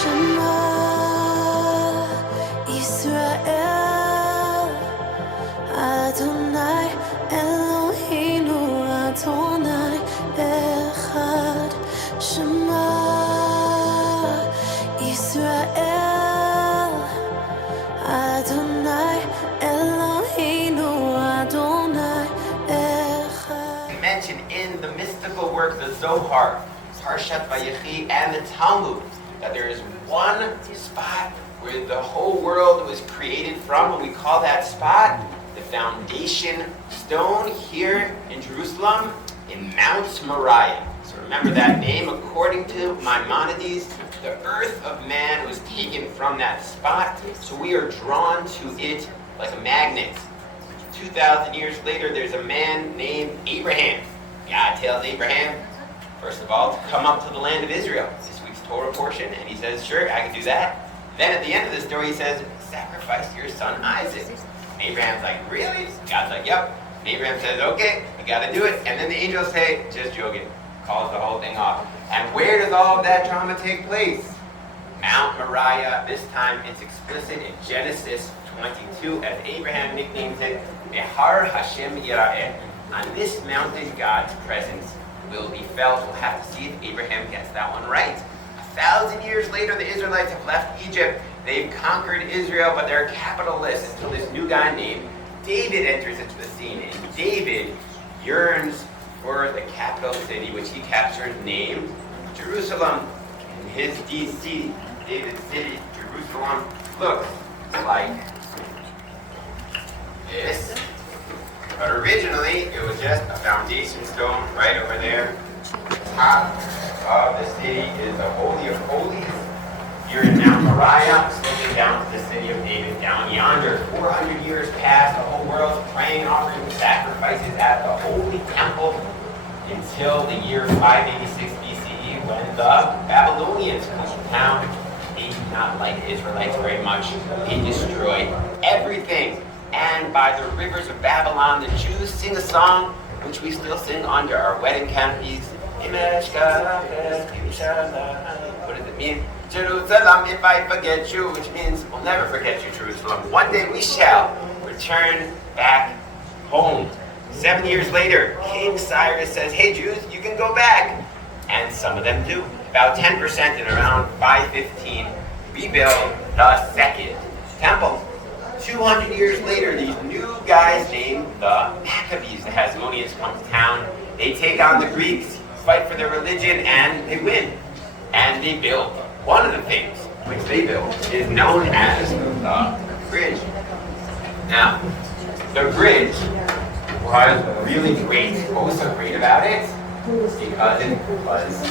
Shema Israel Adonai Eloheinu Adonai Echad Shema Israel Adonai Eloheinu Adonai Echad. Mentioned in the mystical work, the Zohar, Parshat Vayechi, and the Talmud, that there is one spot where the whole world was created from, and we call that spot the foundation stone here in Jerusalem, in Mount Moriah. So remember that name. According to Maimonides, the earth of man was taken from that spot, so we are drawn to it like a magnet. 2,000 years later, there's a man named Abraham. God tells Abraham, first of all, to come up to the land of Israel, this week's Torah portion, and he says, sure, I can do that. Then at the end of the story, he says, sacrifice your son Isaac. And Abraham's like, really? God's like, yep. And Abraham says, okay, I gotta do it. And then the angels say, just joking, calls the whole thing off. And where does all of that drama take place? Mount Moriah. This time it's explicit in Genesis 22, as Abraham nicknames it, Behar Hashem Yira'eh. On this mountain, God's presence will be felt. We'll have to see if Abraham gets that one right. 1,000 years later, the Israelites have left Egypt. They've conquered Israel, but they're capitalists until this new guy named David enters into the scene. And David yearns for the capital city, which he captured, named Jerusalem. And his DC, David's city, Jerusalem, looks like this. But originally, it was just a foundation stone right over there. The top of the city is the Holy of Holies. Here in Mount Moriah, sloping down to the city of David. Down yonder, 400 years past, the whole world's praying, offering sacrifices at the Holy Temple until the year 586 BCE, when the Babylonians come to town. They do not like the Israelites very much. They destroy everything. And by the rivers of Babylon, the Jews sing a song which we still sing under our wedding canopies. What does it mean? Jerusalem, if I forget you, which means we'll never forget you, Jerusalem. One day we shall return back home. 7 years later, King Cyrus says, hey Jews, you can go back. And some of them do. About 10% in around 515 rebuild the second temple. 200 years later, these new guys named the Maccabees, the Hasmoneans, come to town. They take on the Greeks, fight for their religion, and they win. And they build. One of the things which they built is known as the bridge. Now, the bridge was really great. What was so great about it? Because it was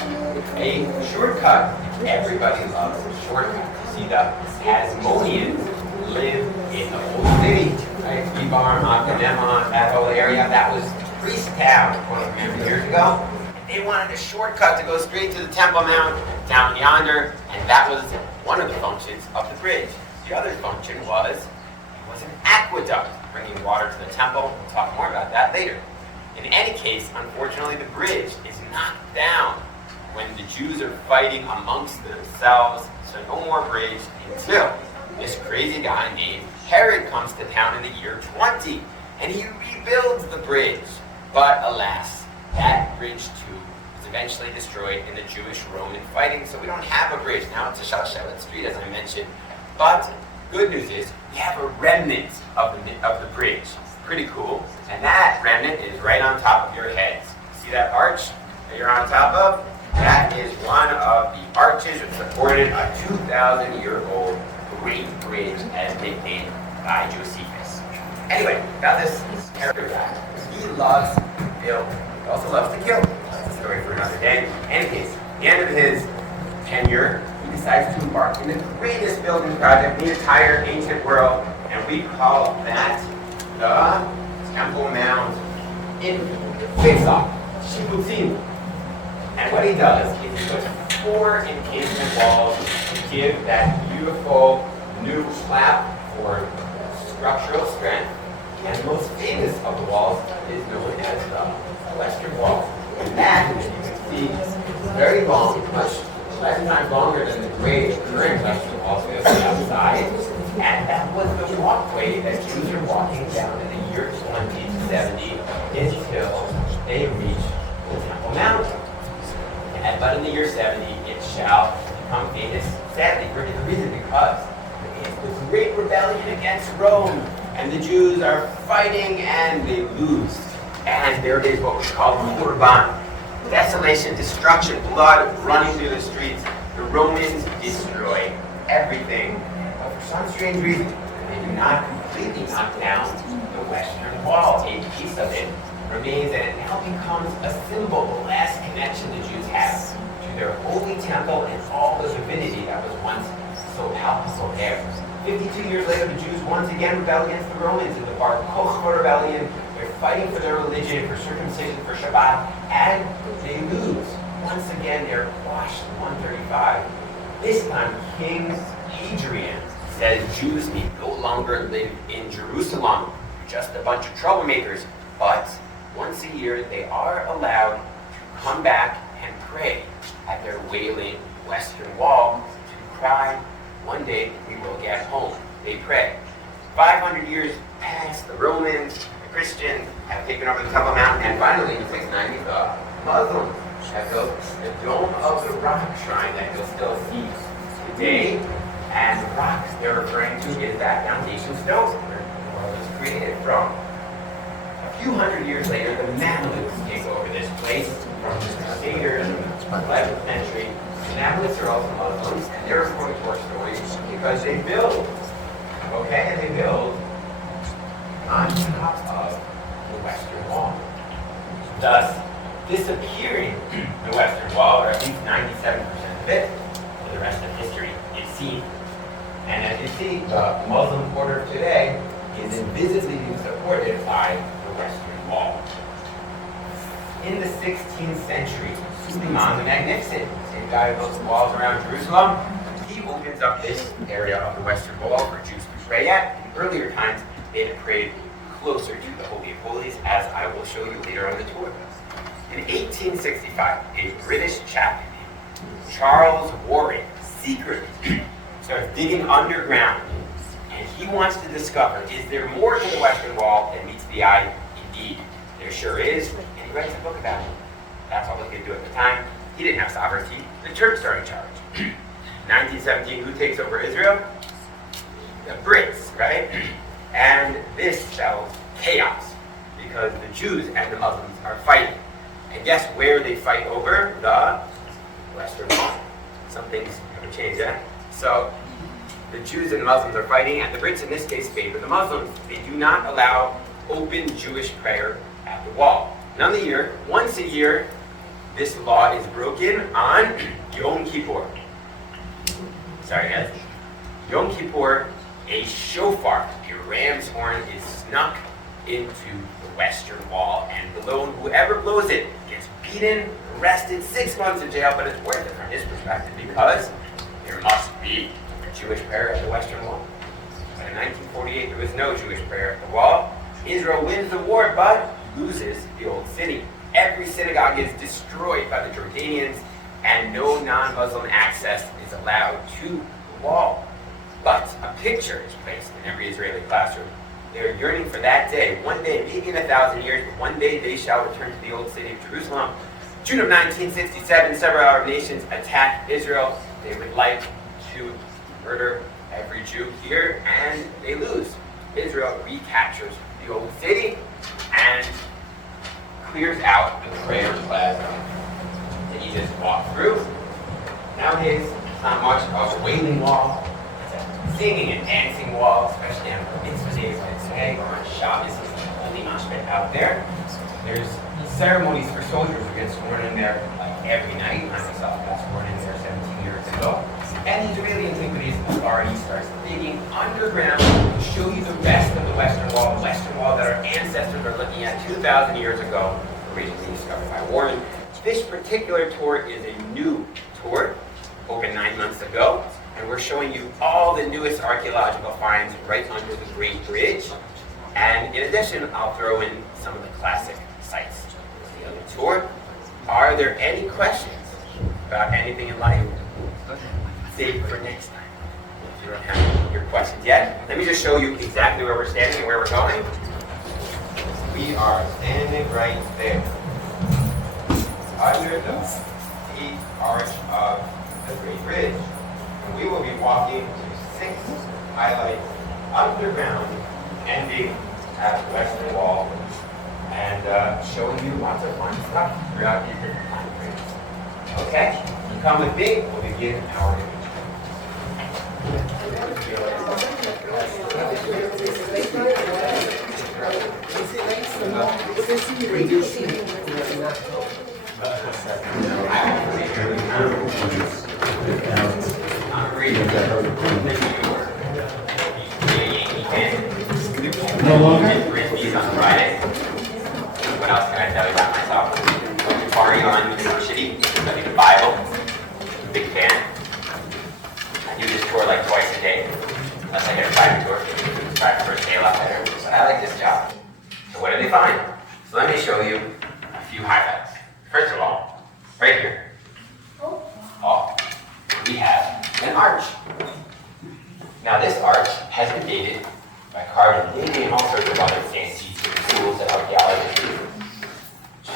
a shortcut. Everybody loves a shortcut. See, the Hasmoneans live in the old city, right? Bibar, Akadema, that whole area. That was priest town 2,300 years ago. They wanted a shortcut to go straight to the Temple Mount down yonder, and that was one of the functions of the bridge. The other function was it was an aqueduct, bringing water to the temple. We'll talk more about that later. In any case, unfortunately, the bridge is knocked down when the Jews are fighting amongst themselves, so no more bridge until this crazy guy named Herod comes to town in the year 20, and he rebuilds the bridge. But alas, that bridge too was eventually destroyed in the Jewish-Roman fighting, so we don't have a bridge. Now it's a Shalshelet Street, as I mentioned. But good news is we have a remnant of the bridge. Pretty cool. And that remnant is right on top of your heads. See that arch that you're on top of? That is one of the arches that supported a 2,000-year-old great bridge, as nicknamed by Josephus. Anyway, got this character guy. He loves to build. He also loves to kill. That's a story for another day. In any case, at the end of his tenure, he decides to embark on the greatest building project in the entire ancient world, and we call that the Temple Mount in Pesach, Shibutim. And what he does is he puts 4 encasement walls to give that beautiful new slab for structural strength. And the most famous of the walls is known as the Western Wall. And that, as you can see, is very long, much less time times longer than the grade of current Western Wall on the outside. And that was the walkway that Jews are walking down in the year 2070 until they reach the Temple Mount. But in the year 70, it shall become famous, sadly, for the reason because it's the great rebellion against Rome, and the Jews are fighting and they lose. And there is what we call Khurban, desolation, destruction, blood running through the streets. The Romans destroy everything, but for some strange reason, they do not completely knock down the Western Wall. A piece of it remains, and it now becomes a symbol, the last connection the Jews have to their holy temple and all the divinity that was once so palpable there. 52 years later, the Jews once again rebel against the Romans in the Bar Kokhba rebellion. They're fighting for their religion, for circumcision, for Shabbat, and they lose. Once again, they're quashed in 135. This time, King Hadrian says Jews may no longer live in Jerusalem. Just a bunch of troublemakers, but once a year, they are allowed to come back and pray at their wailing Western Wall to cry, one day we will get home. They pray. 500 years pass, the Romans, the Christians have taken over the Temple Mount, and finally in 690, the Muslims have built the Dome of the Rock shrine that you'll still see today. And the rock they're referring to is that foundation stone where the world was created from. A few hundred years later, the Mamelukes take over this place from the Crusaders in the 11th century. The Mamelukes are also Muslims, and they're according to our stories because they build, and they build on top of the Western Wall, thus disappearing the Western Wall, or at least 97% of it, for the rest of history is seen. And as you see, the Muslim quarter today is invisibly being supported by the Western Wall. In the 16th century, Suleiman the Magnificent, the same guy who built the walls around Jerusalem, he opens up this area of the Western Wall for Jews to pray at. In earlier times, they had prayed closer to the Holy of Holies, as I will show you later on the tour. In 1865, a British chaplain named Charles Warren secretly starts digging underground, and he wants to discover, is there more to the Western Wall than meets the eye? Indeed, there sure is, and he writes a book about it. That's all he could do at the time. He didn't have sovereignty. The Turks are in charge. 1917, who takes over Israel? The Brits, right? And this spells chaos, because the Jews and the Muslims are fighting. And guess where they fight over? The Western Wall. Something's going to change that. So the Jews and the Muslims are fighting, and the Brits in this case favor the Muslims. They do not allow open Jewish prayer at the wall. Once a year, this law is broken on Yom Kippur. Sorry guys. Yom Kippur, a shofar, a ram's horn, is snuck into the Western Wall, and whoever blows it gets beaten, arrested, 6 months in jail, but it's worth it from his perspective because there must be a Jewish prayer at the Western Wall. But in 1948, there was no Jewish prayer at the wall. Israel wins the war, but loses the old city. Every synagogue is destroyed by the Jordanians, and no non-Muslim access is allowed to the wall. But a picture is placed in every Israeli classroom. They are yearning for that day. One day, maybe in 1,000 years, but one day they shall return to the old city of Jerusalem. June of 1967, several Arab nations attacked Israel. They would like to murder every Jew here, and they lose. Israel recaptures the old city and clears out the prayer plaza that you just walked through. Nowadays, it's not much of a wailing wall. It's a singing and dancing wall, especially on mitzvah days like today or on Shabbos. It's the only mashpet out there. There's ceremonies for soldiers who get sworn in there like every night. I myself got sworn in there 17 years ago. And the Israeli Antiquities Authority starts digging underground to show you the rest of the Western Wall that our ancestors are looking at 2,000 years ago, originally discovered by Warren. This particular tour is a new tour, opened 9 months ago, and we're showing you all the newest archaeological finds right under the Great Bridge. And in addition, I'll throw in some of the classic sites for the other tour. Are there any questions about anything in life? Save it for next time. If you don't have your questions yet, let me just show you exactly where we're standing and where we're going. We are standing right there, under the deep arch of the Great Bridge. And we will be walking to 6 highlights underground, ending at the Western Wall, and showing you lots of fun stuff throughout these different time frames. Okay? You come with me, we'll begin our image. No longer? Frisbees on Friday. What else can I tell you about myself? Party on University, study the Bible. Big fan. I do this tour like twice a day, unless I get a private tour. Private first day a lot better, but I like this job. So what do they find? So let me show you a few highlights. First of all, right here. Oh, we have an arch. Now this arch has been dated by carving and all sorts of other fancy tools that archaeologists do.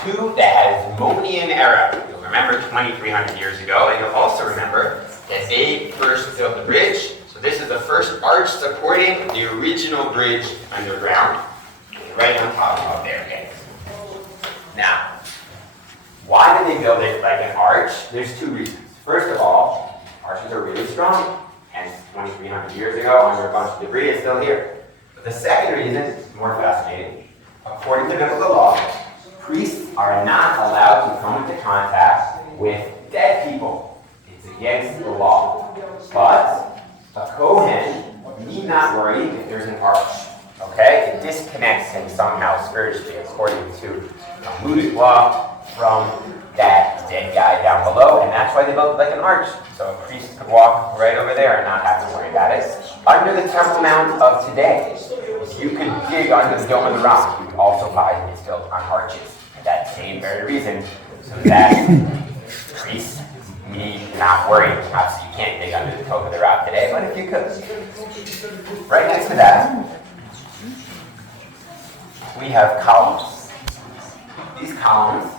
To the Hasmonean era. You'll remember 2,300 years ago, and you'll also remember that they first built the bridge. So this is the first arch supporting the original bridge underground, right on top of there, okay? Now, why did they build it like an arch? There's 2 reasons. First of all, arches are really strong, hence 2,300 years ago, under a bunch of debris, it's still here. But the second reason is more fascinating. According to biblical law, priests are not allowed to come into contact with dead people. It's against the law. But a Kohen need not worry if there's an arch. Okay? It disconnects him somehow spiritually, according to Talmudic law, from that dead guy down below, and that's why they built it like an arch. So a priest could walk right over there and not have to worry about it. Under the Temple Mount of today, you could dig under the Dome of the Rock. You could also find it's built on arches. For that same very reason, so that priests need not worry. Obviously, you can't dig under the Dome of the Rock today, but if you could. Right next to that, we have columns. These columns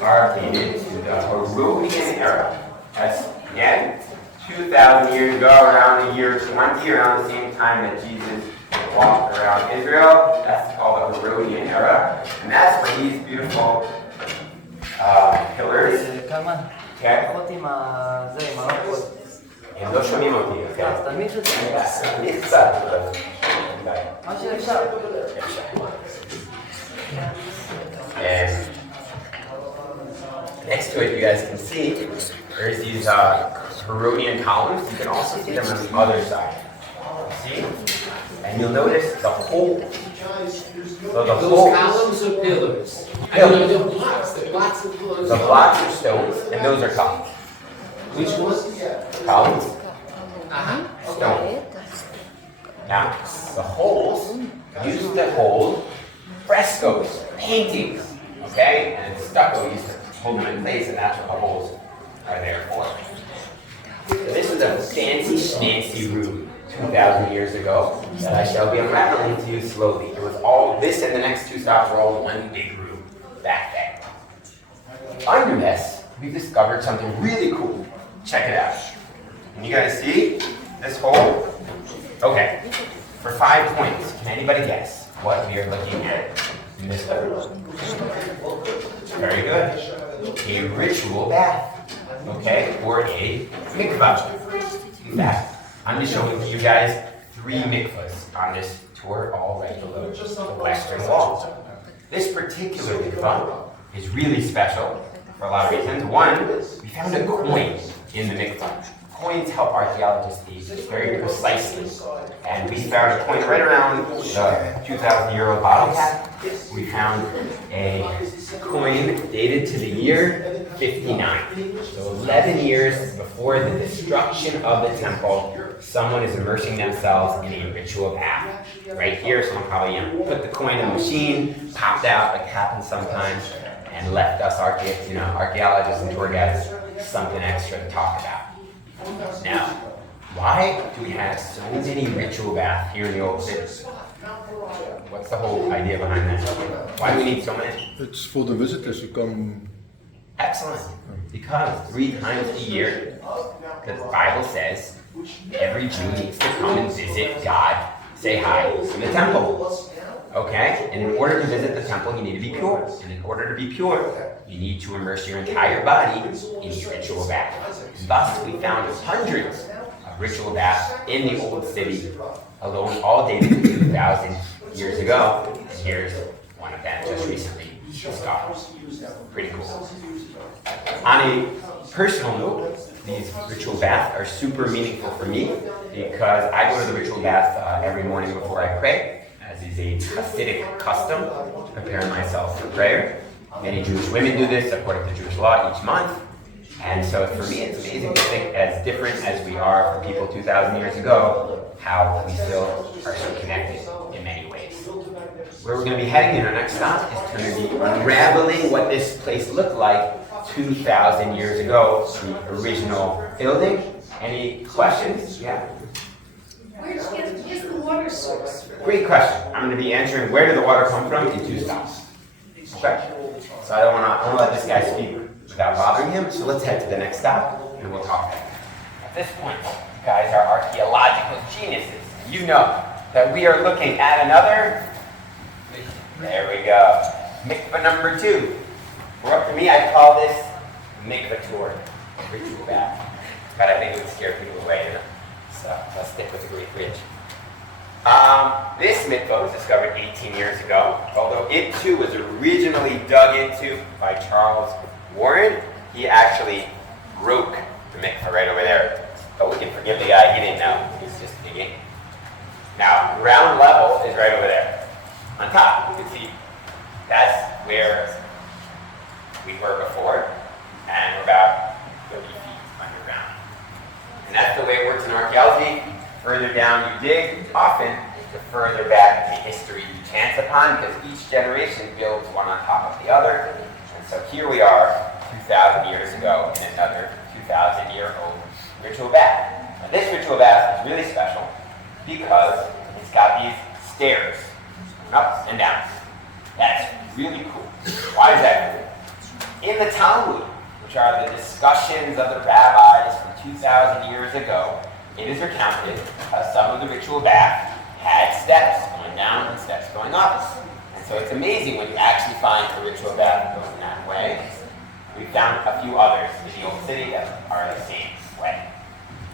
are dated to the Herodian era. That's, again, 2,000 years ago, around the year 20, around the same time that Jesus walked around Israel. That's called the Herodian era. And that's when these beautiful pillars. Okay? הם לא שומעים אותי, אוקיי? אז תמיד אני קצת. מה שאפשר. And next to it, you guys can see, there's these Herodian columns. You can also see them on the other side. See? And you'll notice the holes. So the holes. Columns or pillars? Pillars. The blocks. The blocks of pillars. The blocks are stones, and those are columns. Which ones? Columns, Uh-huh. stone. Now, the holes used to hold frescoes, paintings, okay? And stucco used to hold them in place, and that's what the holes are there for. So this is a fancy schmancy room 2,000 years ago that I shall be unraveling to you slowly. It was all, this and the next 2 stops were all one big room back then. Under this, we've discovered something really cool. Check it out. Can you guys see this hole? Okay, for 5 points, can anybody guess what we are looking at in this hole? Very good. A ritual bath, okay, or a mikvah. In fact, I'm just showing you guys 3 mikvahs on this tour, all right below the western wall. This particular mikvah is really special for a lot of reasons. One, we found a coin in the mikvah. Coins help archaeologists date very precisely. And we found a coin right around the 2,000-year-old bottle cap. We found a coin dated to the year 59. So 11 years before the destruction of the temple, someone is immersing themselves in a ritual bath. Right here, someone probably put the coin in the machine, popped out like happens sometimes, and left us archaeologists and tour guides something extra to talk about. Why do we have so many ritual baths here in the old city? What's the whole idea behind that? Why do we need so many? It's for the visitors who come. Excellent. Because 3 times a year, the Bible says, every Jew needs to come and visit God, say hi in the temple. Okay? And in order to visit the temple, you need to be pure. And in order to be pure, you need to immerse your entire body in a ritual bath. Thus, we found hundreds of ritual baths in the old city alone, all dated to 2,000 years ago. And here's one of them just recently discovered. Pretty cool. On a personal note, these ritual baths are super meaningful for me because I go to the ritual bath every morning before I pray, as is a Hasidic custom to prepare myself for prayer. Many Jewish women do this according to Jewish law each month. And so for me, it's amazing to think, as different as we are from people 2,000 years ago, how we still are so connected in many ways. Where we're going to be heading in our next stop is going to be unraveling what this place looked like 2,000 years ago, the original building. Any questions? Yeah. Where's the water source? Great question. I'm going to be answering where did the water come from in 2 stops. Okay. So I don't want to let this guy speak without bothering him. So let's head to the next stop and we'll talk. At this point, you guys are archaeological geniuses. You know that we are looking at another. There we go. Mikvah number 2. For up to me, I call this mikvah tour, ritual bath. But I think it would scare people away, you know? So let's stick with the Greek bridge. This mikvah was discovered 18 years ago, although it too was originally dug into by Charles Warren. He actually broke the mikvah right over there. But we can forgive the guy, he didn't know. He was just digging. Now, ground level is right over there. On top, you can see that's where we were before, and we're about 30 feet underground. And that's the way it works in archaeology. Further down you dig, often the further back in history you chance upon, because each generation builds one on top of the other. And so here we are, 2,000 years ago, in another 2,000-year-old ritual bath. Now this ritual bath is really special because it's got these stairs, up and down. That's really cool. Why is that cool? In the Talmud, which are the discussions of the rabbis from 2,000 years ago, it is recounted some of the ritual bath had steps going down and steps going up. And so it's amazing when you actually find the ritual bath going that way. We found a few others in the old city that are the same way.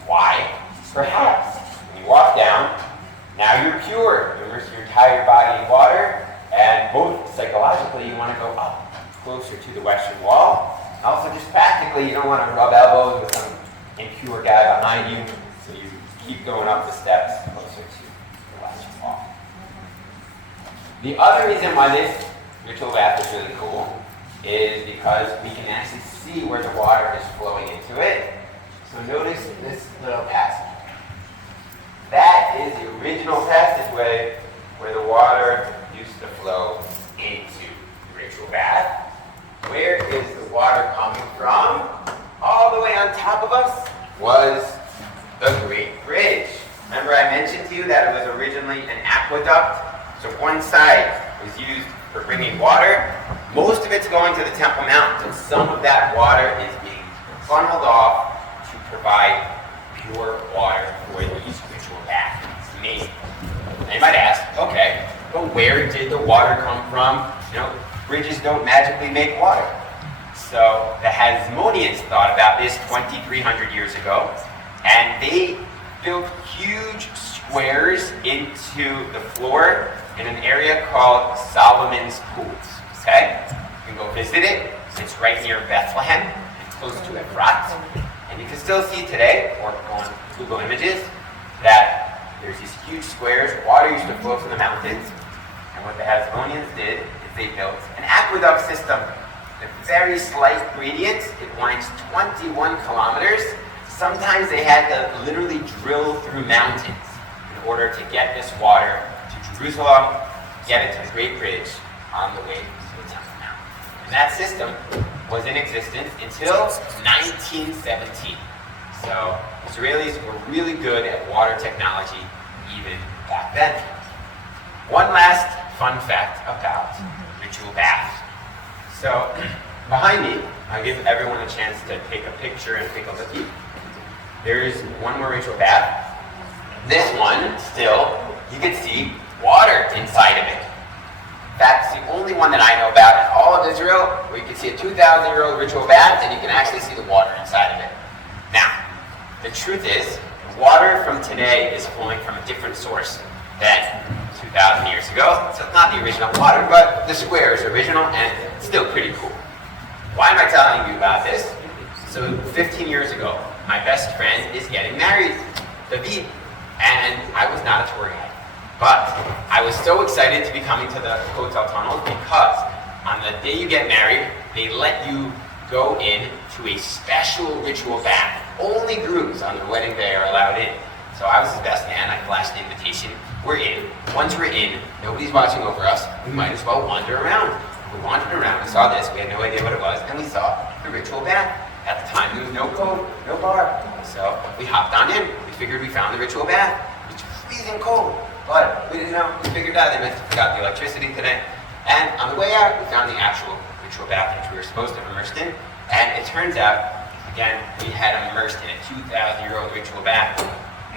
Why? Perhaps when you walk down, now you're pure. You immerse your entire body in water, and both psychologically you want to go up closer to the western wall. Also, just practically, you don't want to rub elbows with some impure guy behind you, so you keep going up the steps closer to the western wall. The other reason why this ritual bath is really cool is because we can actually see where the water is flowing into it. So notice this little passage. That is the original passageway where the water used to flow into the ritual bath. Where is the water coming from? All the way on top of us was the Great Bridge. Remember I mentioned to you that it was originally an aqueduct? So one side was used for bringing water. Most of it's going to the Temple Mount, and some of that water is being funneled off to provide pure water for these ritual baths. It's amazing. Now you might ask, okay, but where did the water come from? You know, bridges don't magically make water. So the Hasmoneans thought about this 2,300 years ago, and they built huge squares into the floor in an area called Solomon's Pools. Okay? You can go visit it. It's right near Bethlehem and close to Efrat. And you can still see today, or on Google Images, that there's these huge squares. Water used to flow from the mountains. And what the Hasmoneans did is they built an aqueduct system. A very slight gradient. It winds 21 kilometers. Sometimes they had to literally drill through mountains in order to get this water to Jerusalem, get it to the Great Bridge on the way to the Temple Mount. And that system was in existence until 1917. So Israelis were really good at water technology even back then. One last fun fact about ritual baths. So behind me, I'll give everyone a chance to take a picture and take a look. There is one more ritual bath. This one, still, you can see water inside of it. That's the only one that I know about in all of Israel where you can see a 2,000-year-old ritual bath and you can actually see the water inside of it. Now, the truth is, water from today is flowing from a different source than 2,000 years ago. So it's not the original water, but the square is original and it's still pretty cool. Why am I telling you about this? So 15 years ago, my best friend is getting married, David, and I was not a tour guide. But I was so excited to be coming to the hotel tunnels because on the day you get married, they let you go in to a special ritual bath. Only grooms on the wedding day are allowed in. So I was his best man, I flashed the invitation. We're in. Once we're in, nobody's watching over us. We might as well wander around. We wandered around, we saw this, we had no idea what it was, and we saw the ritual bath. At the time, there was no code, no bar. So we hopped on in. We figured we found the ritual bath. It was freezing cold, but we didn't know. We figured out they must have forgot the electricity today. And on the way out, we found the actual ritual bath which we were supposed to have immersed in. And it turns out, again, we had immersed in a 2,000-year-old ritual bath.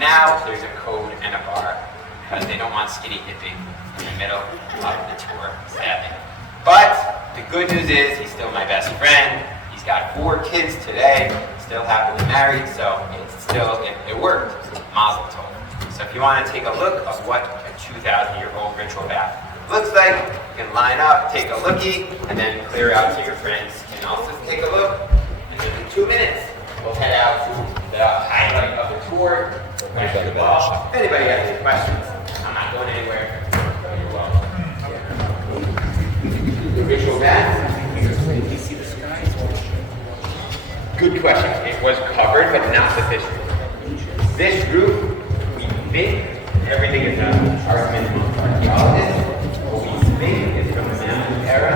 Now there's a code and a bar because they don't want skinny dipping in the middle of the tour, sadly. But the good news is he's still my best friend. He's got 4 kids today, still happily married, so it worked. Mazel tov. So if you want to take a look of what a 2,000-year-old ritual bath looks like, you can line up, take a lookie, and then clear out to your friends. You can also take a look, and then in 2 minutes, we'll head out to the highlight of the tour. If anybody has any questions, I'm not going anywhere. You're welcome. The ritual bath. Good question. It was covered, but not with this roof. This roof, we think everything is an argument among archaeologists. What we think is from the Mammoth era.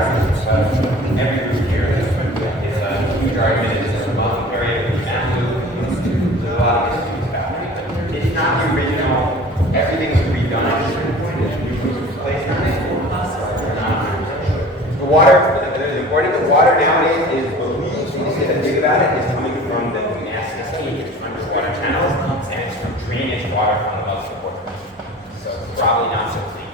Every roof here is a huge argument. It's a Mammoth area, Mammoth. There's a lot of issues about it. It's not the original. Everything was redone at a certain point. There's new roofs placed on it. The water, it's important. The water nowadays is believed. The thing about it is coming from the Damascus underwater channels, and it's from drainage water from above the water. So it's probably not so clean.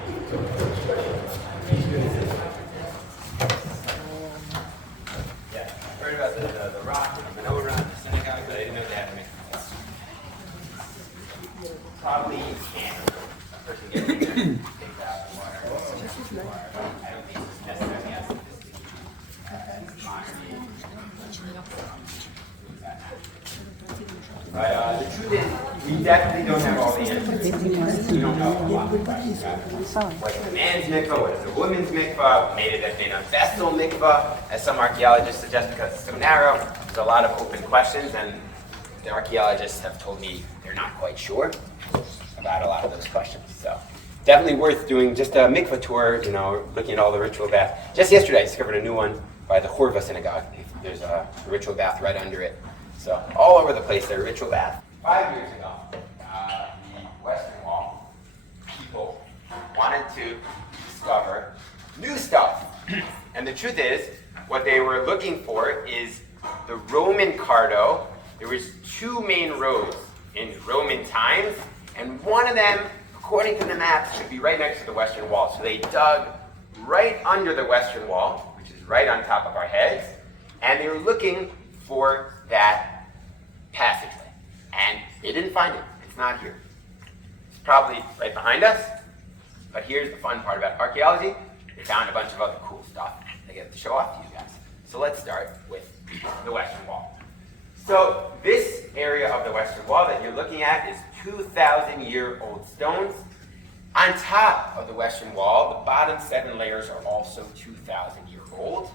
Yeah, I heard about the rock, the menorah, the synagogue, but I didn't know they had to make it. Probably can't. A person gets in there and takes out the water. I don't think it's necessarily as But the truth is, we definitely don't have all the answers. We don't know a lot of questions about what is a man's mikvah, what is a woman's mikvah, made it have been a vessel mikvah, as some archaeologists suggest because it's so narrow. There's a lot of open questions, and the archaeologists have told me they're not quite sure about a lot of those questions. So definitely worth doing just a mikvah tour, looking at all the ritual baths. Just yesterday, I discovered a new one by the Horva synagogue. There's a ritual bath right under it. So all over the place, there are ritual baths. 5 years ago, the Western Wall people wanted to discover new stuff. And the truth is, what they were looking for is the Roman Cardo. There was 2 main roads in Roman times, and one of them, according to the maps, should be right next to the Western Wall. So they dug right under the Western Wall, which is right on top of our heads, and they were looking for that passageway. And they didn't find it. It's not here. It's probably right behind us. But here's the fun part about archaeology. They found a bunch of other cool stuff they get to show off to you guys. So let's start with the Western Wall. So this area of the Western Wall that you're looking at is 2,000-year-old stones. On top of the Western Wall, the bottom 7 layers are also 2,000-year-old.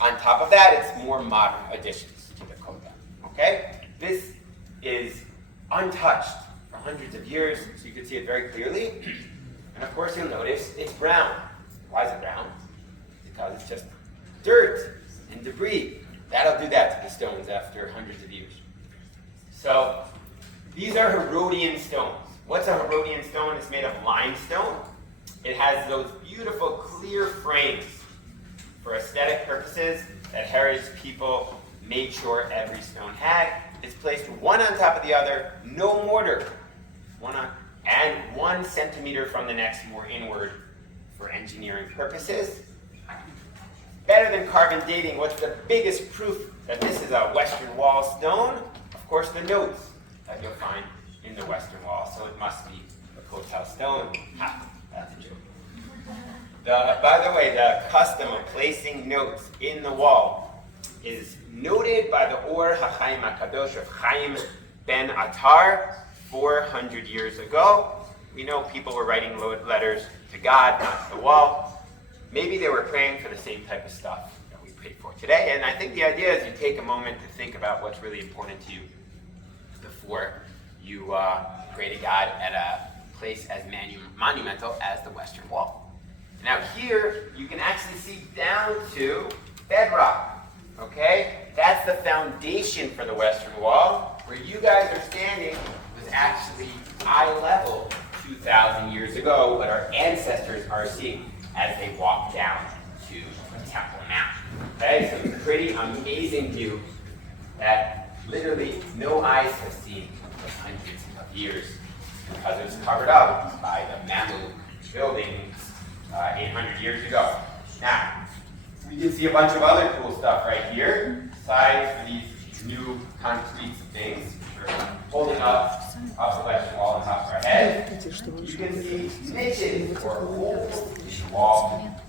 On top of that, it's more modern additions to the Kodesh. Okay? This is untouched for hundreds of years, so you can see it very clearly. And of course, you'll notice it's brown. Why is it brown? Because it's just dirt and debris. That'll do that to the stones after hundreds of years. So these are Herodian stones. What's a Herodian stone? It's made of limestone. It has those beautiful clear frames for aesthetic purposes that Herod's people made sure every stone had. It's placed one on top of the other, no mortar, and 1 centimeter from the next more inward for engineering purposes. Better than carbon dating, what's the biggest proof that this is a Western Wall stone? Of course, the notes that you'll find in the Western Wall, so it must be a Kotel stone. Ha, that's a joke. By the way, the custom of placing notes in the wall is noted by the Or HaChaim HaKadosh of Chaim ben Attar 400 years ago. We know people were writing letters to God, not to the wall. Maybe they were praying for the same type of stuff that we pray for today. And I think the idea is you take a moment to think about what's really important to you before you pray to God at a place as monumental as the Western Wall. Now here, you can actually see down to bedrock, okay? That's the foundation for the Western Wall. Where you guys are standing was actually eye level 2,000 years ago, what our ancestors are seeing as they walk down to the Temple Mount. Okay, so it's a pretty amazing view that literally no eyes have seen for hundreds of years because it was covered up by the Mamluk buildings 800 years ago. Now, we can see a bunch of other cool stuff right here, besides these new concrete things which are holding up the Western Wall on top of our head. You can see niches or holes in the wall.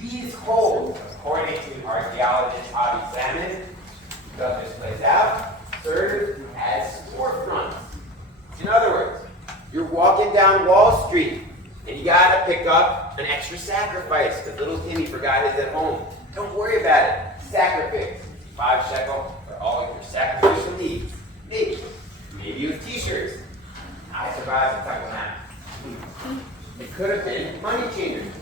These holes, according to archaeologist Avi Salmon, who does this place out, serve as storefronts. In other words, you're walking down Wall Street and you gotta pick up an extra sacrifice because little Timmy forgot his at home. Don't worry about it. Sacrifice. 5 shekel for all of your sacrificial needs. Maybe with t-shirts. I survived the Temple Mount. It could have been money changers.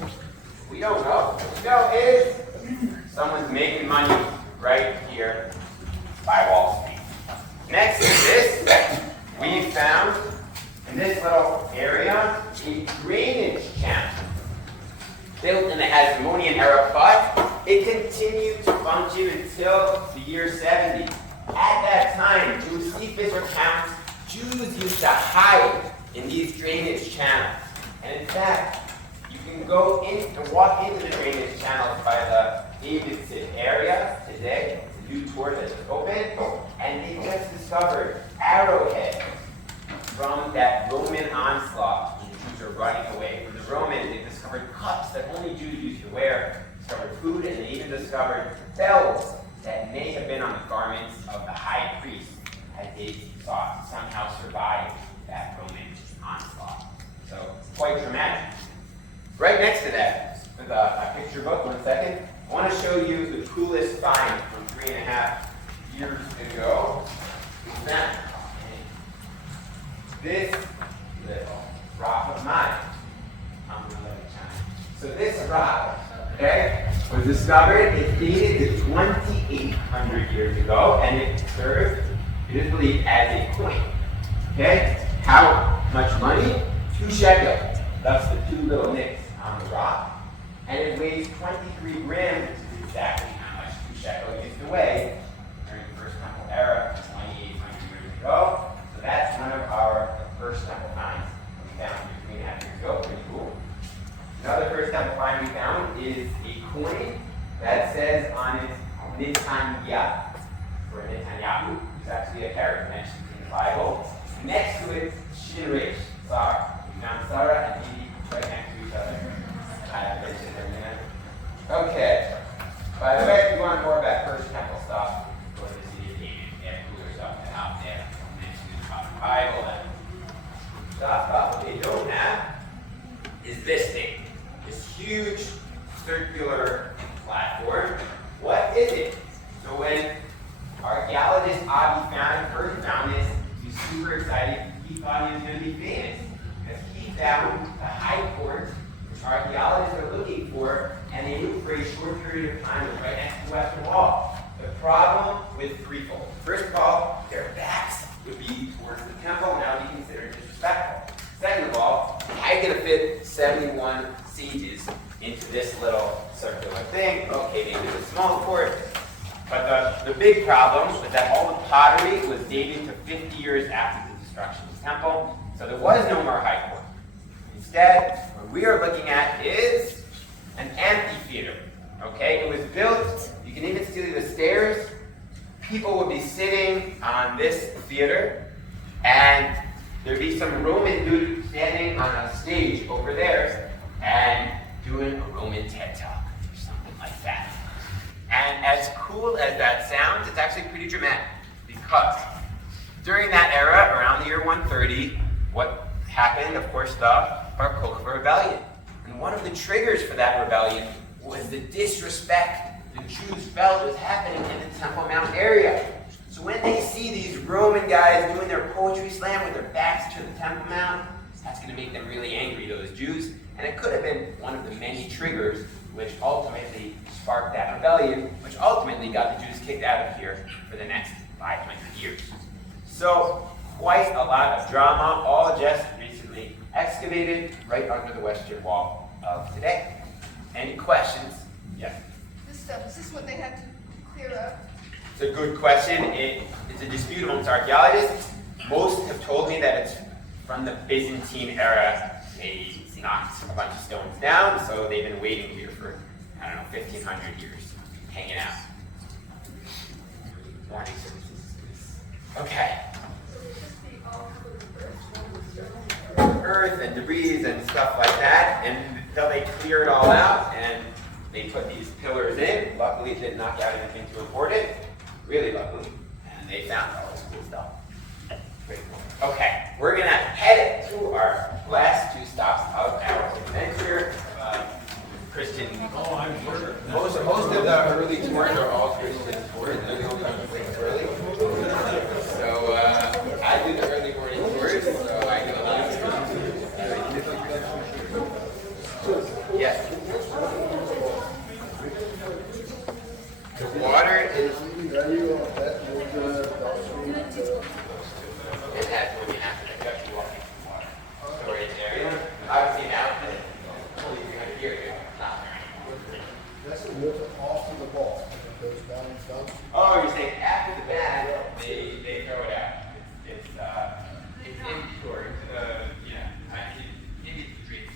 We don't know. What we know is someone's making money right here by Wall Street. Next to this, we found in this little area a drainage channel built in the Hasmonean era, but it continued to function until the year 70. At that time, Josephus recounts Jews used to hide in these drainage channels. And in fact, you can go in and walk into the drainage channels by the Davidson area today. It's a new tour that's open. And they just discovered arrowheads from that Roman onslaught when the Jews are running away from the Romans. They discovered cups that only Jews used to wear, discovered food, and they even discovered bells that may have been on the garments of the high priest as they sought to somehow survive that Roman onslaught. So, quite dramatic. Right next to that, with a picture book, 1 second, I want to show you the coolest find from 3.5 years ago. What's that? This little rock of mine. I'm going to let it shine. So this rock, okay, was discovered. It's dated to 2,800 years ago, and it served, it is believed, as a coin. Okay? How much money? 2 shekel. That's the 2 little nicks on the rock. And it weighs 23 grams, which is exactly how much 2 shekel used to weigh during the First Temple era, 2,800 years ago. So that's one of our First Temple finds we found 3.5 years ago. Pretty cool. Another First Temple find we found is a coin that says on it Netanyahu, for Netanyahu, who's actually a character mentioned in the Bible. Next to it, Shinrish, Sarah. We found Sarah and Bibi right next to each other. I have mentioned them there. Okay. By the way, if you want more about First Temple stuff, go to the City of David. They have cooler stuff out there. Mentioned about the Bible and stuff. But what they don't have is this thing. This huge circular platform. What is it? So when archaeologist Avi first found this, he was super excited. He thought he was going to be famous because he found the high court, which archaeologists are looking for, and they knew for a short period of time it was right next to the Western Wall. The problem with threefold. First of all, their backs would be feet towards the temple now be considered disrespectful. Second of all, how are you going to fit 71 sieges into this little circular thing? Okay, maybe it's a small court. But the big problem was that all the pottery was dated to 50 years after the destruction of the temple, so there was no more high court. Instead, what we are looking at is an amphitheater. Okay, it was built, you can even see the stairs. People would be sitting on this theater, and there'd be some Roman dude standing on a stage over there and doing a Roman TED Talk or something like that. And as cool as that sounds, it's actually pretty dramatic, because during that era, around the year 130, what happened? Of course, the archeological rebellion. And one of the triggers for that rebellion was the disrespect the Jews felt was happening in the Temple Mount area. So when they see these Roman guys doing their poetry slam with their backs to the Temple Mount, that's going to make them really angry, those Jews. And it could have been one of the many triggers which ultimately sparked that rebellion, which ultimately got the Jews kicked out of here for the next 500 years. So quite a lot of drama, all just recently excavated right under the western wall of today. Any questions? Yes? This stuff, is this what they had to clear up? It's a good question. It's a dispute amongst archaeologists. Most have told me that it's from the Byzantine era. They knocked a bunch of stones down, so they've been waiting here for, 1,500 years, hanging out. Morning services. Okay. Earth and debris and stuff like that, and until they clear it all out, and they put these pillars in. Luckily, it didn't knock out anything too important. Really luckily. And they found all this cool stuff. Pretty cool. Okay, we're going to head to our last two stops of our adventure. Christian. Oh, I'm sure. Most of the early tours are all Christian tours. They're the only ones waiting early. So I do the early morning tours, so I get a lot of yes. The water is. It has to be after the gut walking water. Storage area. Obviously now, only 300 years ago. That's the water after the ball. It goes down and down. Oh, you're saying after the bath, they throw it out. It's impure. Maybe it's drinks.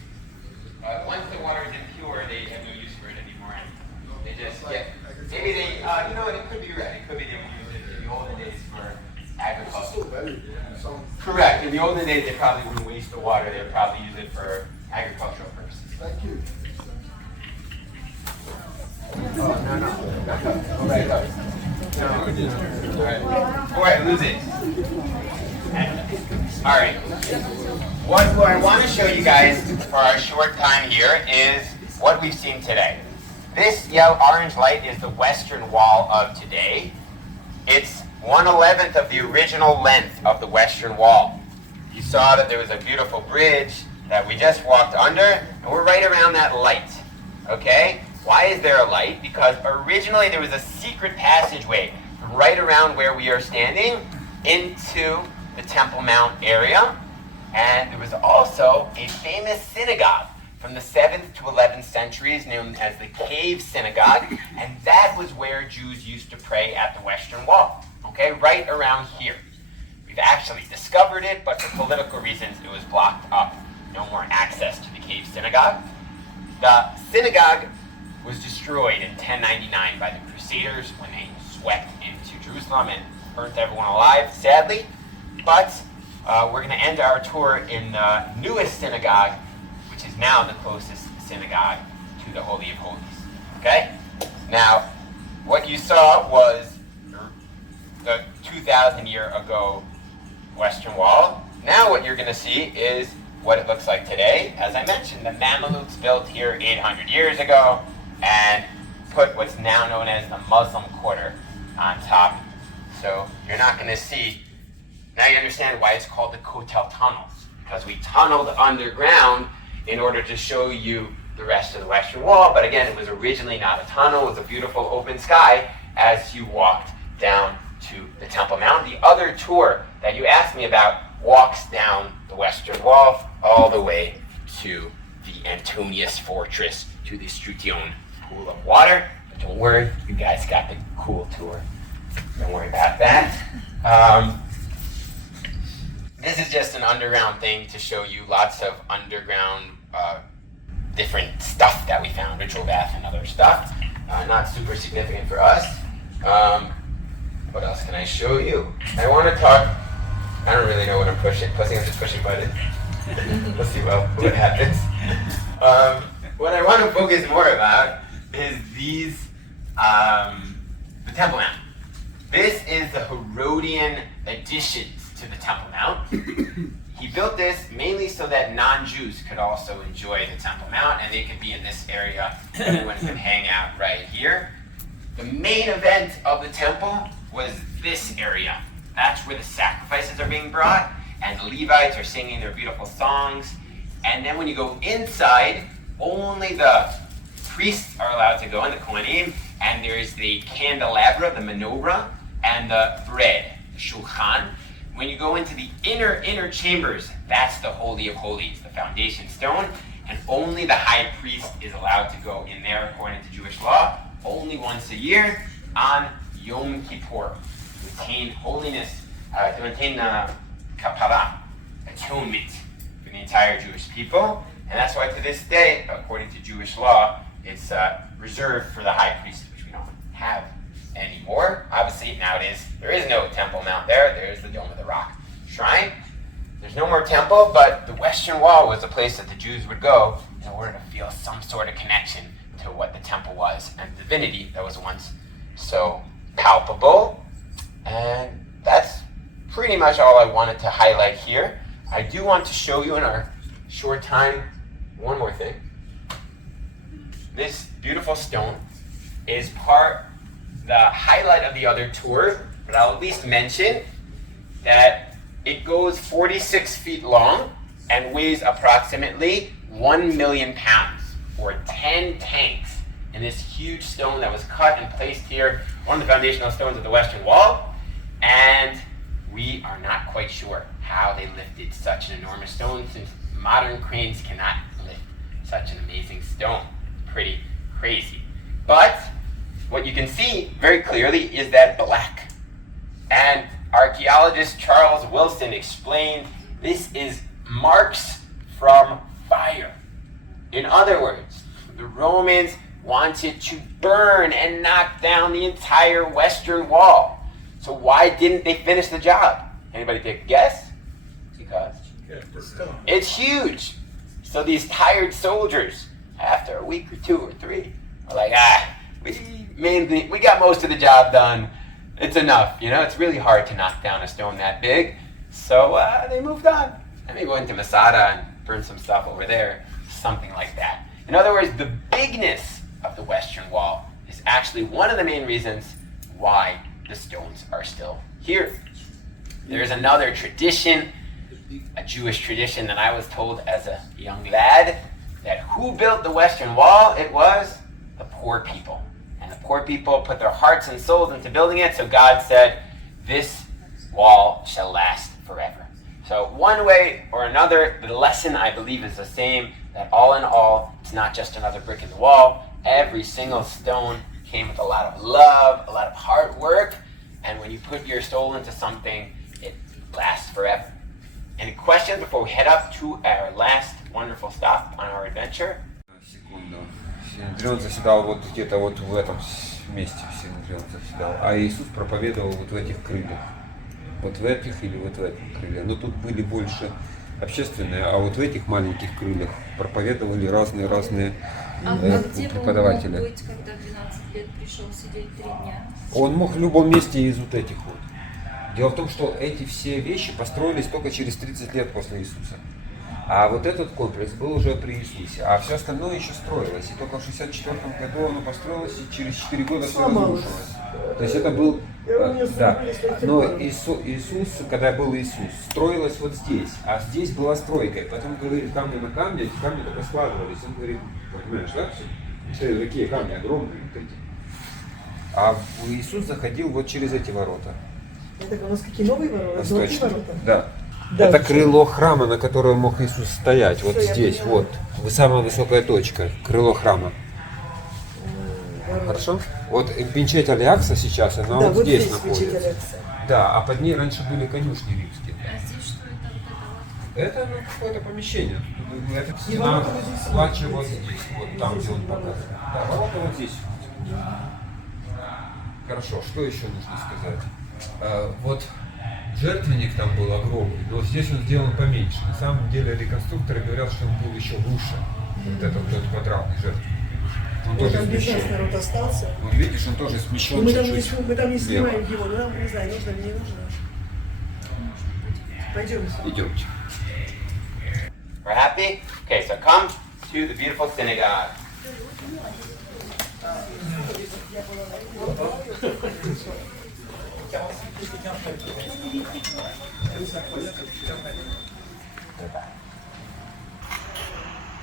Once the water is impure, they have no use for it anymore. They just get. Maybe they. It could be right. It could be they would use it in the olden days for agriculture. Correct. In the olden days, they probably wouldn't waste the water. They would probably use it for agricultural purposes. Thank you. Oh, no. Back up. Go back up. No. All right, lose it. All right. What I want to show you guys for our short time here is what we've seen today. This orange light is the western wall of today. It's 1/11 of the original length of the western wall. You saw that there was a beautiful bridge that we just walked under, and we're right around that light. Okay? Why is there a light? Because originally there was a secret passageway from right around where we are standing into the Temple Mount area. And there was also a famous synagogue from the 7th to 11th centuries known as the Cave Synagogue, and that was where Jews used to pray at the Western Wall, okay, right around here. We've actually discovered it, but for political reasons it was blocked up. No more access to the Cave Synagogue. The synagogue was destroyed in 1099 by the Crusaders when they swept into Jerusalem and burnt everyone alive, sadly. But we're going to end our tour in the newest synagogue, which is now the closest synagogue to the Holy of Holies. Okay? Now, what you saw was the 2,000 year ago Western Wall. Now what you're going to see is what it looks like today. As I mentioned, the Mamelukes built here 800 years ago and put what's now known as the Muslim Quarter on top. So you're not going to see. Now you understand why it's called the Kotel Tunnels, because we tunneled underground in order to show you the rest of the Western Wall. But again, it was originally not a tunnel. It was a beautiful open sky as you walked down to the Temple Mount. The other tour that you asked me about walks down the western wall all the way to the Antonius Fortress, to the Strution Pool of Water. But don't worry, you guys got the cool tour. Don't worry about that. This is just an underground thing to show you lots of underground different stuff that we found, ritual bath and other stuff. Not super significant for us. What else can I show you? I want to talk, I don't really know what I'm pushing. I'm just pushing buttons. Let's see what happens. What I want to focus more about is these, the Temple Mount. This is the Herodian additions to the Temple Mount. He built this mainly so that non-Jews could also enjoy the Temple Mount, and they could be in this area. Everyone could hang out right here. The main event of the temple was this area. That's where the sacrifices are being brought, and the Levites are singing their beautiful songs. And then when you go inside, only the priests are allowed to go, and the Kohanim, and there's the candelabra, the menorah, and the bread, the shulchan. When you go into the inner chambers, that's the Holy of Holies, the foundation stone, and only the high priest is allowed to go in there according to Jewish law, only once a year on Yom Kippur, to attain holiness, to attain kapara, atonement for the entire Jewish people. And that's why to this day, according to Jewish law, it's reserved for the high priest, which we don't have anymore. Obviously, nowadays, there is no Temple Mount there. There's the Dome of the Rock shrine. There's no more temple, but the Western Wall was a place that the Jews would go in order to feel some sort of connection to what the temple was and the divinity that was once so palpable. And that's pretty much all I wanted to highlight here. I do want to show you in our short time one more thing. This beautiful stone is the highlight of the other tour, but I'll at least mention that it goes 46 feet long and weighs approximately 1 million pounds, or 10 tanks, in this huge stone that was cut and placed here, one of the foundational stones of the Western Wall. And we are not quite sure how they lifted such an enormous stone, since modern cranes cannot lift such an amazing stone. Pretty crazy. But what you can see very clearly is that black. And archaeologist Charles Wilson explained this is marks from fire. In other words, the Romans wanted to burn and knock down the entire Western Wall. So why didn't they finish the job? Anybody take a guess? Because it's huge. So these tired soldiers, after a week or 2 or 3, are like, we got most of the job done. It's enough, it's really hard to knock down a stone that big. So they moved on. And they went to Masada and burned some stuff over there, something like that. In other words, the bigness of the Western Wall is actually one of the main reasons why the stones are still here. There's another tradition, a Jewish tradition that I was told as a young lad, that who built the Western Wall? It was the poor people. And the poor people put their hearts and souls into building it, so God said, this wall shall last forever. So one way or another, the lesson I believe is the same, that all in all, it's not just another brick in the wall. Every single stone came with a lot of love, a lot of hard work, and when you put your soul into something, it lasts forever. Any questions before we head up to our last wonderful stop on our adventure? Секунду. Синедрион заседал вот где-то вот в этом месте. Синедрион заседал. А Иисус проповедовал вот в этих крыльях. Вот в этих или вот в этом крыле. Но тут были больше общественные, а вот в этих маленьких крыльях проповедовали разные где преподаватели. Он мог быть, когда 12 лет пришел сидеть 3 дня? Он мог в любом месте из вот этих вот. Дело в том, что эти все вещи построились только через 30 лет после Иисуса. А вот этот комплекс был уже при Иисусе, а все остальное еще строилось. И только в 64 году оно построилось, и через 4 года все разрушилось. То есть это был... Да. Но Иисус, когда был Иисус, строилось вот здесь, а здесь была стройка. И потом говорит, камни на камни, эти камни только складывались. Он говорит, понимаешь, да? Все такие камни огромные. Вот эти. А Иисус заходил вот через эти ворота. Я так, у нас какие новые ворота? Золотые Восточный. ворота? Да. Да, Это уже. крыло храма, на котором мог Иисус стоять. Вот Всё, я здесь, поняла. вот. Самая высокая точка. Крыло храма. Ворота. Хорошо? Вот мечеть Алякса сейчас, она Да, вот вот здесь здесь находится. мечеть Алекса. Да, а под ней раньше были конюшни римские. А здесь что это вот это Это какое-то помещение. Это И стена ворота вот здесь. плача вот здесь, вот там, Здесь где он ворота. показывает. Да, ворота вот здесь. Хорошо, что еще нужно сказать? Вот жертвенник там был огромный, но здесь он сделан поменьше. На самом деле реконструкторы говорят, что он был еще выше. Вот этот тот квадратный жертвенник. Он Вот тоже там без нас смещен. народ остался. Вот видишь, он тоже смещен Мы там, чуть-чуть. мы там не влево. снимаем его, но нам не знаю, нужно или не нужно. Пойдемте. Идемте. We're happy? Okay, so come to the beautiful synagogue.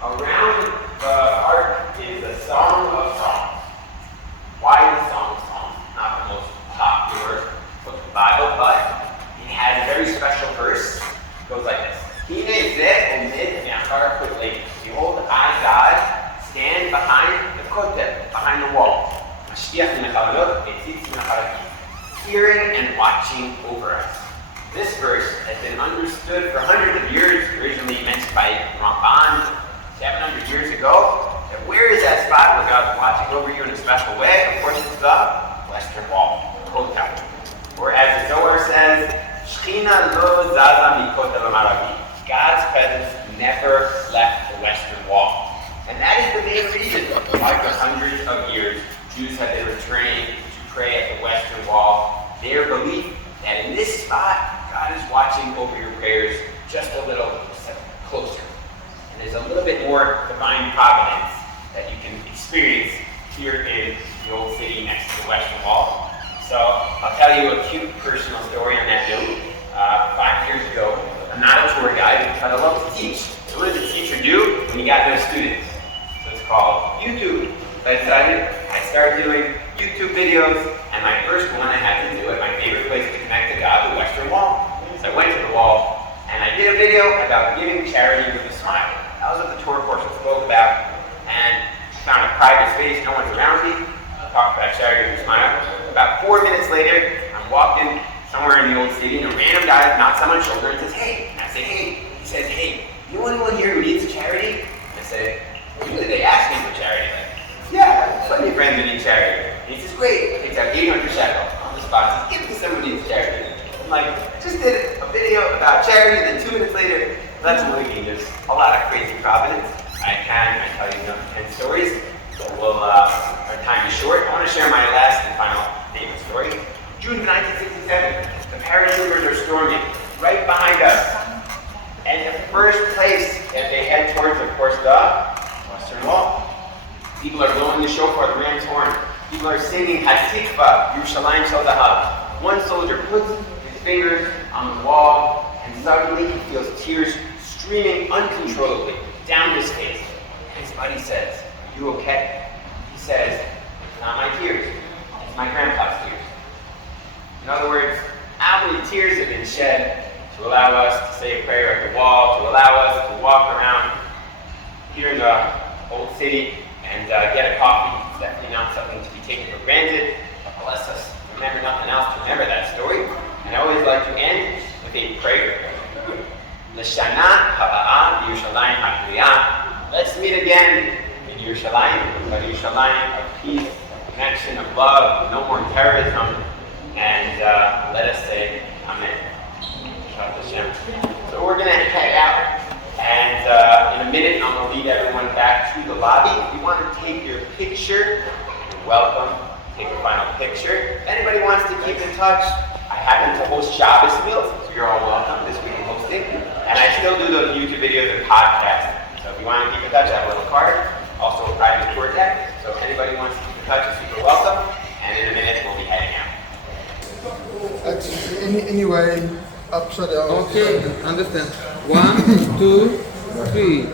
Around the ark is a Song of Songs. Why the Song of Songs? Not the most popular book of the Bible, but it has a very special verse. It goes like this. Behold, I, God, stand behind the kotel, behind the wall, hearing and watching over us. This verse has been understood for hundreds of years, originally mentioned by Ramban 700 years ago. And where is that spot where God's watching over you in a special way? Of course, it's the western wall, kotel. Or as the Zohar says, Shechina lo zaza mikotel maravi. God's presence never left the western wall. And that is the main reason why for hundreds of years Jews have been returning to pray at the western wall. Their belief that in this spot, God is watching over your prayers just a little closer. And there's a little bit more divine providence that you can experience here in the old city next to the western wall. So I'll tell you a cute personal story on that note. 5 years ago, I'm not a tour guide, but I love to teach. So what does a teacher do when you got no students? So it's called YouTube. So I decided I started doing YouTube videos, and my first one I had to do at my favorite place to connect to God, the Western Wall. So I went to the wall, and I did a video about giving charity with a smile. That was what the tour portion spoke about, and found a private space, no one's around me, talked about charity with a smile. About 4 minutes later, I'm walking somewhere in the old city, and a random guy knocks on my shoulder and says, hey. And I say, hey. He says, hey, you know anyone here who needs charity? And I say, usually they ask me for charity. Yeah, plenty of friends who need charity. And he says, great. Takes out 800 shekels on the spot. Says, give it to someone who needs charity. I'm like, just did a video about charity, and then 2 minutes later, that's really neat. There's a lot of crazy providence. I tell you another 10 stories. So our time is short. I want to share my last and final favorite story. June 1967, the parachuters are storming right behind us. And the first place that they head towards, of course, the Western Wall. People are blowing the shofar, the ram's horn. People are singing Hatikva, Yerushalayim Shel Zahav. One soldier puts his fingers on the wall, and suddenly he feels tears streaming uncontrollably down his face. And his buddy says, are you okay? He says, it's not my tears, it's my grandpa's tears. In other words, how many tears have been shed to allow us to say a prayer at the wall, to allow us to walk around here in the old city and get a coffee. It's definitely not something to be taken for granted. But bless us, remember nothing else to remember that story. And I always like to end with a prayer. L'shana haba'a b'Yerushalayim ha'kliyah. Let's meet again in Yerushalayim, a Yerushalayim of peace, connection, of love, no more terrorism. And let us say Amen. So we're going to head out, and in a minute I'm going to lead everyone back to the lobby. If you want to take your picture, you're welcome. Take a final picture. If anybody wants to keep in touch, I happen to host Shabbos meals, so you're all welcome this week in hosting. And I still do those YouTube videos and podcasts. So if you want to keep in touch, I have a little card, also a private tour deck. So if anybody wants to keep in touch, you're super welcome. And in a minute we'll be heading out. Anyway, upside down. Okay, understand. 1, 2, 3.